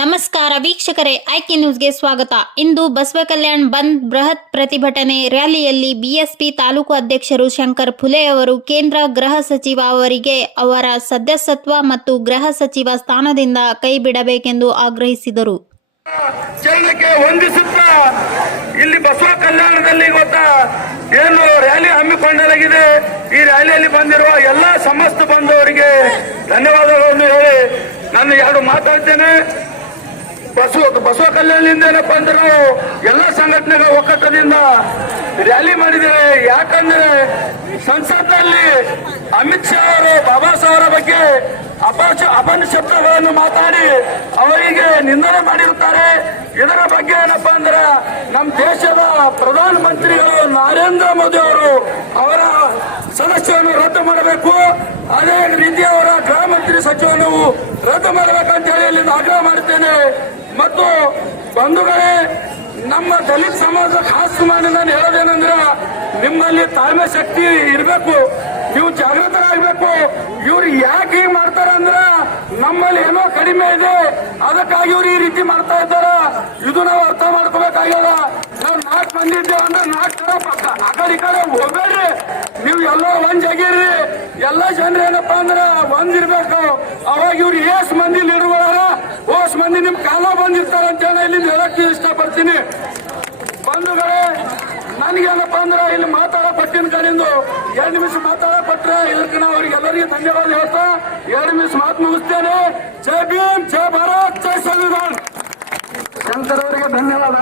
ನಮಸ್ಕಾರ ವೀಕ್ಷಕರೇ, ಆಯ್ಕೆ ನ್ಯೂಸ್ಗೆ ಸ್ವಾಗತ. ಇಂದು ಬಸವ ಕಲ್ಯಾಣ್ ಬಂದ್ ಬೃಹತ್ ಪ್ರತಿಭಟನೆ ರ್ಯಾಲಿಯಲ್ಲಿ ಬಿಎಸ್ಪಿ ತಾಲೂಕು ಅಧ್ಯಕ್ಷರು ಶಂಕರ್ ಫುಲೆ ಅವರು, ಕೇಂದ್ರ ಗೃಹ ಸಚಿವ ಅವರಿಗೆ ಅವರ ಸದಸ್ಯತ್ವ ಮತ್ತು ಗೃಹ ಸಚಿವ ಸ್ಥಾನದಿಂದ ಕೈ ಬಿಡಬೇಕೆಂದು ಆಗ್ರಹಿಸಿದರು. ಇಲ್ಲಿ ಬಸವ ಕಲ್ಯಾಣದಲ್ಲಿ ಏನು ರ್ಯಾಲಿ ಹಮ್ಮಿಕೊಳ್ಳಲಾಗಿದೆ ಈ ರ್ಯಾಲಿಯಲ್ಲಿ ಬಂದಿರುವ ಎಲ್ಲ ಸಮಸ್ತ ಬಂಧುವರಿಗೆ ಧನ್ಯವಾದಗಳನ್ನು ಹೇಳಿ ನಾನು ಎರಡು ಮಾತಾಡ್ತೇನೆ. ಬಸವ ಬಸವ ಕಲ್ಯಾಣದಿಂದ ಏನಪ್ಪ ಅಂದ್ರೆ ಎಲ್ಲ ಸಂಘಟನೆಗಳ ಒಕ್ಕಟ್ಟದಿಂದ ರ್ಯಾಲಿ ಮಾಡಿದ್ದೇವೆ ಯಾಕಂದ್ರೆ ಸಂಸತ್ನಲ್ಲಿ ಅಮಿತ್ ಶಾ ಅವರು, ಬಾಬಾ ಸಾಹೇಬ್ ಬಗ್ಗೆ ಅಪಶ ಅಪನ ಶಬ್ದಗಳನ್ನು ಮಾತಾಡಿ ಅವರಿಗೆ ನಿಂದನೆ ಮಾಡಿರುತ್ತಾರೆ. ಇದರ ಬಗ್ಗೆ ಏನಪ್ಪಾ ಅಂದ್ರೆ ನಮ್ಮ ದೇಶದ ಪ್ರಧಾನ ಮಂತ್ರಿಗಳು ನರೇಂದ್ರ ಮೋದಿ ಅವರು ಅವರ ಸದಸ್ಯರನ್ನು ರದ್ದು ಮಾಡಬೇಕು. ಅದೇ ರೀತಿ ಅವರ ಗೃಹ ಮಂತ್ರಿ ಸಚಿವನು ರದ್ದು ಮಾಡಬೇಕಂತ ಹೇಳಿ ಆಗ್ರಹ ಮತ್ತು ಬಂಧುಗಳೇ, ನಮ್ಮ ದಲಿತ ಸಮಾಜ ಖಾಸ್ ಮಾಡಿ ನಾನು ಹೇಳೋದೇನಂದ್ರೆ, ನಿಮ್ಮಲ್ಲಿ ತಾಳ್ಮೆ ಶಕ್ತಿ ಇರಬೇಕು, ನೀವು ಜಾಗೃತರಾಗಬೇಕು, ಇವ್ರು ಯಾಕೆ ಹೀಗೆ ಮಾಡ್ತಾರ ಅಂದ್ರ, ನಮ್ಮಲ್ಲಿ ಏನೋ ಕಡಿಮೆ ಇದೆ, ಅದಕ್ಕಾಗಿ ಇವ್ರು ಈ ರೀತಿ ಮಾಡ್ತಾ ಇದ್ದಾರ. ಇದು ನಾವು ಅರ್ಥ ಮಾಡ್ಕೋಬೇಕಾಗ್ಯದ. ನಾವು ನಾಲ್ಕು ಮಂದಿ ಇದ್ದೇವೆ ಅಂದ್ರೆ ನಾಲ್ಕು ಪಕ್ಕ ಆ ಕಡೆ ಈ ಕಡೆ ಹೋಗ್ಬೇಡ್ರಿ. ನೀವು ಎಲ್ಲ ಒಂದ್ ಆಗಿರ್ರಿ ಎಲ್ಲ ಜನರು ಏನಪ್ಪಾ ಅಂದ್ರೆ ಒಂದಿರ್ಬೇಕು ಮಂದಿ ನಿಮ್ ಕಾಲ ಬಂದಿರ್ತಾರೆ ಅಂತ ಹೇಳಿ ಇಲ್ಲಿ ಹೇಳಕ್ಕೆ ಇಷ್ಟಪಡ್ತೀನಿ. ಬಂಧುಗಳೇ, ನನ್ಗೇನಪ್ಪ ಅಂದ್ರೆ ಇಲ್ಲಿ ಮಾತಾಡೋ ಪಟ್ಟಿನ ಕಡೆಯಿಂದ ಎರಡು ನಿಮಿಷ ಮಾತಾಡೋ ಪಟ್ರೆ ಇದಕ್ಕೆ ನಾವು ಅವ್ರಿಗೆ ಎಲ್ಲರಿಗೂ ಧನ್ಯವಾದ ಹೇಳ್ತಾ ಎರಡು ನಿಮಿಷ ಮಾತು ಮುಗಿಸ್ತೇನೆ. ಜೈ ಭೀಮ್, ಜೈ ಭಾರತ್, ಜೈ ಸಂವಿಧಾನ್. ಶಂಕರ್ ಧನ್ಯವಾದ.